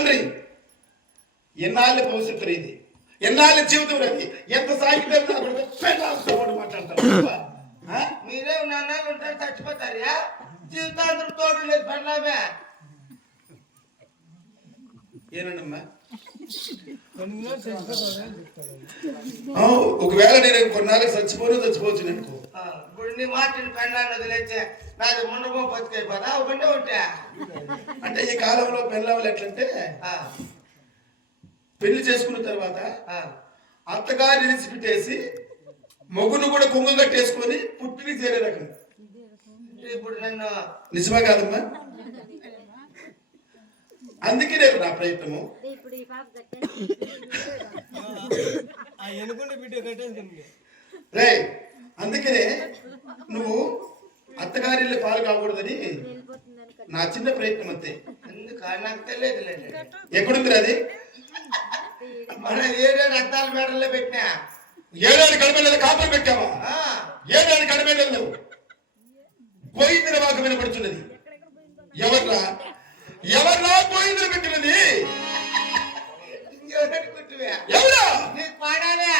తండ్రి. ఎన్నాళ్ళ భవిష్యత్తు ఇది? ఎన్నాళ్ళ జీవితం ఇది ఎంత సాగితే మాట్లాడతారు ఆ? మీరే నాన్నలు ఉంటారు చచ్చిపోతారా జీవితాంతరం తోడు లేదు పడలామే ఏనండమ్మా? ఒకవేళ నేను కొన్నాళ్ళకి చచ్చిపోను చచ్చిపోవచ్చు నేను. నీ మాటని పెళ్ళాన్ని వదిలేస్తే నాది ముండకం బతికైపోదా ఒకటే ఉంటా అంటే ఈ కాలంలో పెళ్ళాములు ఎట్లంటే ఆ, పెళ్ళి చేసుకున్న తర్వాత ఆ. అత్తగారిని విడిచిపెట్టేసి మొగును కూడా కొంగు కట్టేసుకొని పుట్టిని చేరే రకం ఇప్పుడు నన్ను నిజమే కాదమ్మా అందుకే నేను నా ప్రయత్నము ఇప్పుడు ఈ పాప కట్టేసి ఎనుకుంటే బిడ్డ కట్టేసుకుంది రే అందుకనే నువ్వు అత్తగారిల్లు పాలు కాకూడదని నా చిన్న ప్రయత్నం అంతే. ఎక్కడుంది అది మన ఏడేడు అద్దాల మేడల్లో పెట్టినా. ఏడాది కడమేళ్ళ కాపురం పెట్టావా? ఆ, ఏడాది కడమేళ్ళలో గోయిందిన వాకు వినపడుతున్నది ఎవర్రా? ఎవర్రా గోయిందిన పెట్టినది? ఎవరా? పాడాలే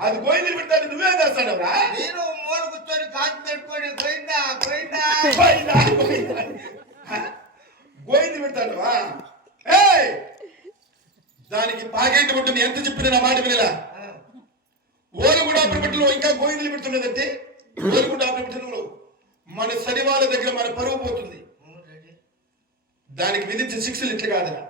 అది గోయిందిన పెడతాడు నువ్వేం చేస్తాడవరా నేను మూల కూర్చొని కాదు పెట్టుకొని పోయిందా పోయిందా గోయిందా గోయిందా గోయింది పెడతాడవా ఏయ్! దానికి పాకెట్ ఉంటుంది ఎంత చెప్పిన నా మాట వినలా? ఓరుగుడ ప్రపంచంలో ఇంకా గోయిందులు పెడుతున్నదంటే ఓరుగుడ ప్రపంచంలో మన శనివాల దగ్గర మన పరువు పోతుంది. దానికి విధించిన శిక్షలు ఇట్లా కాదురా.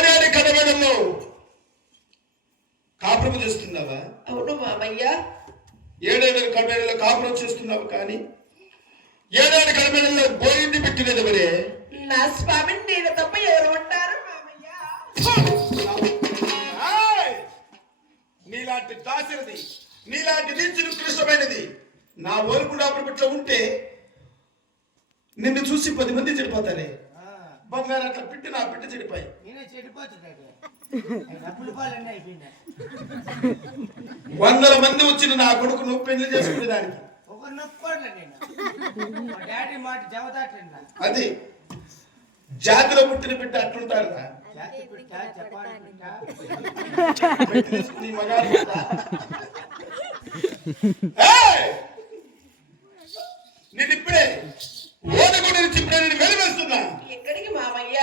ఏడాది కడవేడల్లో కాపురం చేస్తున్నావా? అవును మామయ్య. ఏడేడు కడవేడలో కాపురం చేస్తున్నావు కానీ ఏడాది కడవేడల్లో గోయింది పెట్టినది మరే నా స్వామిని నేను తప్ప ఎవరు ఉంటారు! నీలాంటి దాసినది నీలాంటి నీచి నికృష్టమైనది నా ఓరుకుండా ఇట్లా ఉంటే నిన్ను చూసి పది మంది చెడిపోతారే బంగారు అట్లా పిట్టి నా పిట్టి చెడిపోయి. నేనే వందల మంది వచ్చిన నా కొడుకు నువ్వు పెళ్ళి చేసుకునే దానికి. నేను. అది. జాతిలో పుట్టిన బిడ్డ అట్లుంటారు! నేను ఇప్పుడే ఓదగుడిని చిప్పుడే నేను వెలివేస్తున్నా. மாமையா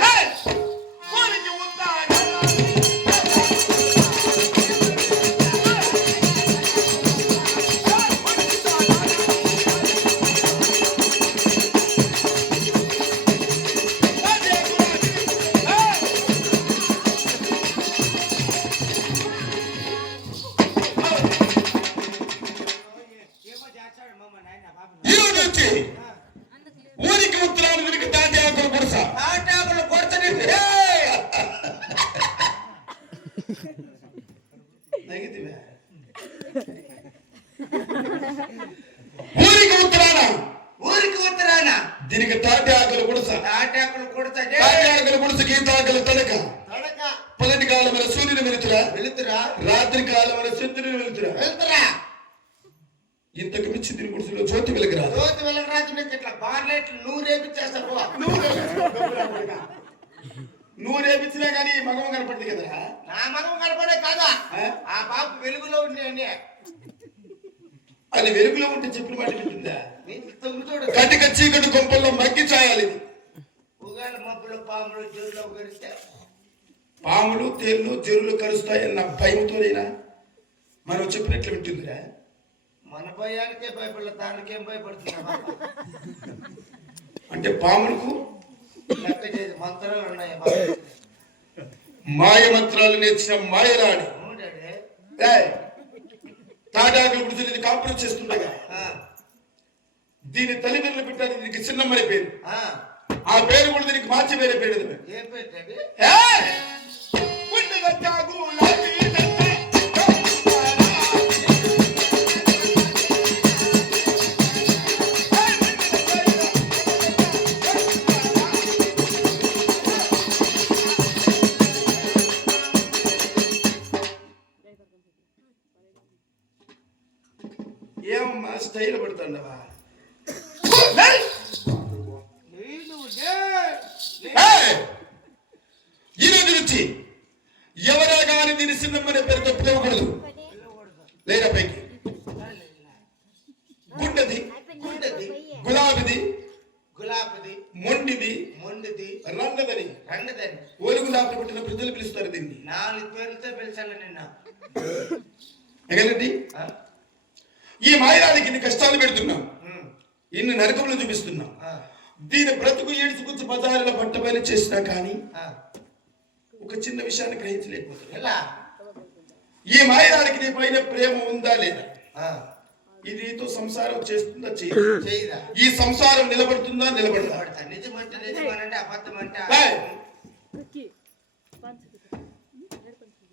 వెళుతురా? రాత్రి కాలమైన చంద్రుని వెలుతురా వెళ్తురా. ఇంతకు మించి దీని గుడిసెలో జ్యోతి వెలుగురాదు. రోజు వెలగరాజు నీకు ఇట్లా బార్లెట్లు నువ్వు రేపిచ్చేస్తావు నువ్వు నువ్వు రేపించినా కానీ మగం కనపడింది కదరా? నా మగం కనపడే కాదా. ఆ? బాబు వెలుగులో ఉండి అని అది వెలుగులో ఉంటే చెప్పిన మాట వింటుందా పాములు తేళ్ళు చెరువులు కరుస్తాయన్న భయంతోనైనా మనం చెప్పినట్లు వింటుందిరా? మన భయానికే భయపడలే దానికేం భయపడుతున్నా అంటే పాములకు లెక్క చేసి మంత్రాలు ఉన్నాయి బాబు. మాయ మంత్రాలు నేర్చిన మాయరాణి. తాటాకులు గుడిసెలు ఇది కాపురం చేస్తుండగా దీని తల్లిదండ్రులు పెట్టారు దీనికి చిన్నమ్మని పేరు. ఆ. పేరు కూడా దీనికి మార్చి వేరే పేరు. ఏం పేరు డాడీ? పేరుతో పిలవకూడదు లేదా పైకి? గుండెది గుండెది, గులాబీది గులాబీది. మొండిది మొండిది. రంగదని. రంగదని. దాపి పుట్టిన ప్రజలు పిలుస్తారు దీన్ని. నాలుగు పేర్లతో పిలిచాను నిన్న. ఎగలండి? ఈ మాయరానికి ఇన్ని కష్టాలు పెడుతున్నాం. ఇన్ని నరకములు చూపిస్తున్నాం. దీని బ్రతుకు ఏడుచుకొచ్చి బజారుల పట్టబయలు చేసినా కానీ. ఒక చిన్న విషయాన్ని గ్రహించలేకపోతున్నాం. ఎలా? ఈ మాయరానికి నీ పైన ప్రేమ ఉందా లేదా? ఆ. ఇది నీతో సంసారం చేస్తుందా చేయదు? ఈ సంసారం నిలబడుతుందా? నిలబడదా!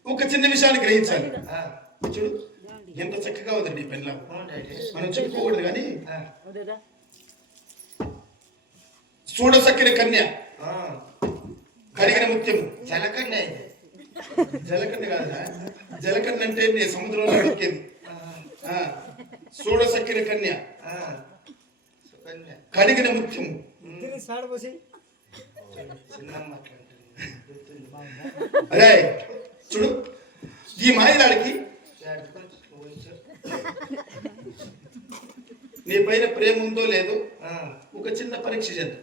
ఒక చిన్న విషయాన్ని గ్రహించాలి. చూడు ఎంత చక్కగా ఉందండి ఈ పెళ్ళ. మనం చెప్పుకోకూడదు కానీ. చూడసక్కిన కన్య. కరిగిన ముత్యము. జలకండి ఇది. జలకన్య కాదా జలకన్య అంటే నీ సముద్రంలో దొరికేది చూడసక్కిన కన్య. కడిగిన. గుర్తుంది. అదే చూడు ఈ మాయలాడికి. నీ పైన ప్రేమ ఉందో లేదో ఆ. ఒక చిన్న పరీక్ష చేద్దాం.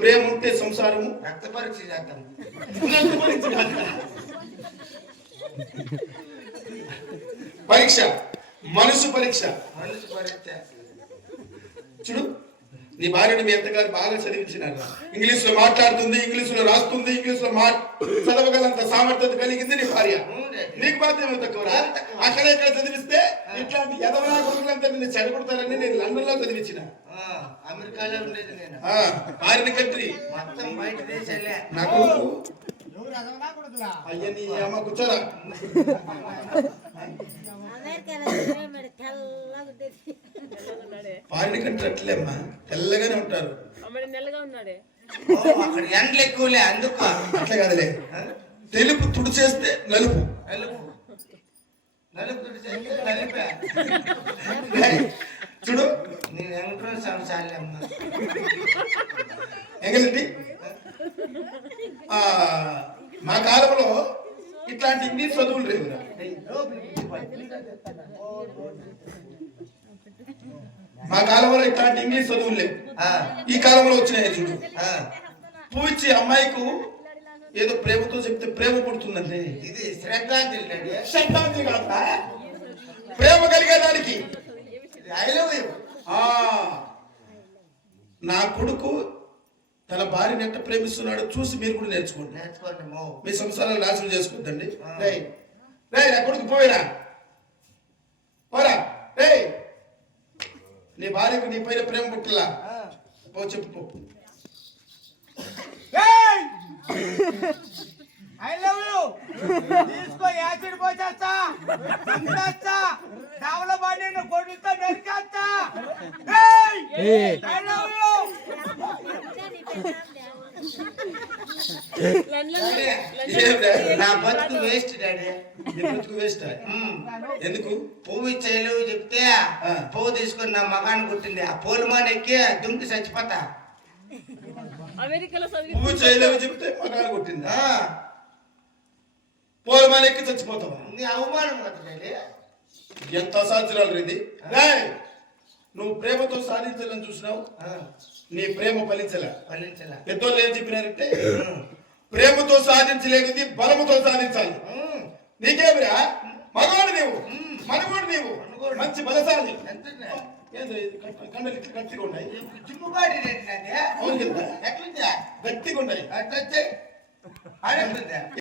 ప్రేమ ఉంటే సంసారము. రక్త పరీక్ష చేద్దాం. పరీక్ష మనసు పరీక్ష. మనసు పరీక్ష. చూడు నీ భార్యను మీ అత్తగారు బాగా చదివించినారు. ఇంగ్లీష్లో మాట్లాడుతుంది ఇంగ్లీష్లో రాస్తుంది ఇంగ్లీష్లో చదవగలంత సామర్థ్యత కలిగింది నీ భార్య. నీకు తక్కువ? అక్కడ ఇక్కడ చదివిస్తే ఇట్లాంటి ఎదవలా కొడుకులంతా నిన్ను చెడగొడతారని నేను లండన్లో చదివించిన. అమెరికాలో ఉండేది నేను. ఆ, భార్యని కంట్రీ. మొత్తం బయట దేశాలే. నా కొడుకు. ఎవరు అదవనా కొడుకులా అయ్య నీ అమ్మ కూర్చోరా. అమెరికాలో మేడం తెల్లగా ఉండేది భార్యని కంట్రీ అట్లేమ్మా తెల్లగానే ఉంటారు. అక్కడ ఎండలు ఎక్కువలే అందుకు. అట్లా కాదులే? తెలుపు తుడిచేస్తే నలుపు. నలుపు. నలుపు తుడిచేస్తే నలిపే. చూడు నేను ఎంట్రో సంవత్సరాలు అమ్మ ఎంగలండి ఆ, మా కాలంలో ఇట్లాంటి ఇంగ్లీష్ చదువులు లేవురా మా కాలంలో ఇట్లాంటి ఇంగ్లీష్ చదువులు లేవు. ఈ కాలంలో వచ్చినాయి చూడు. పూచి అమ్మాయికు ఏదో ప్రేమతో చెప్తే ప్రేమ పుడుతుందండి. ఇది శ్రద్ధాంజలి కాదురా. ప్రేమ కలిగేదానికి లవ్ నా కొడుకు తన భార్యని ఎంత ప్రేమిస్తున్నాడో చూసి మీరు కూడా నేర్చుకోండి. నేర్చుకోండి మో సంసారాలు నాశనం చేసుకోవద్దండి నా కొడుకు పోయిరా. పోరా. నీ భార్యకు నీ పైన ప్రేమ పుట్టలా? పో చెప్పు ఐ లవ్ యూ. తీసుకో యాసిడ్ పోసేస్తా. కొడుతో నరికేస్తా? నా బతుకు వేస్ట్ డాడీ. నీ బతుకు వేస్ట్ ఎందుకు? పువ్వు చేయలేవు చెప్తే. పువ్వు తీసుకొని నా మగాన్ని కొట్టింది. ఆ పోలుమాన్ ఎక్కి దుంకి చచ్చిపోతా. నువ్వు చేయలేవు చెప్తే మగాడు కొట్టిందా? ఆ, పోలమాన ఎక్కి చచ్చిపోతావా? నీ అవమానం కదా డాడీ. ఎంత సాధ్యురాలు ఇది! నువ్వు ప్రేమతో సాధించాలని చూసినావు. ఆ, నీ ప్రేమ ఫలించలే. ఫలించలా. పెద్దోళ్ళు ఏం చెప్పినారంటే ప్రేమతో సాధించలేనిది బలముతో సాధించాలి. నీకేమిరా? మగవాడు నీవు. మనగోడు నీవు. మంచి బలశాలి. గట్టిగా ఉన్నాయి. గట్టిగా ఉన్నాయి.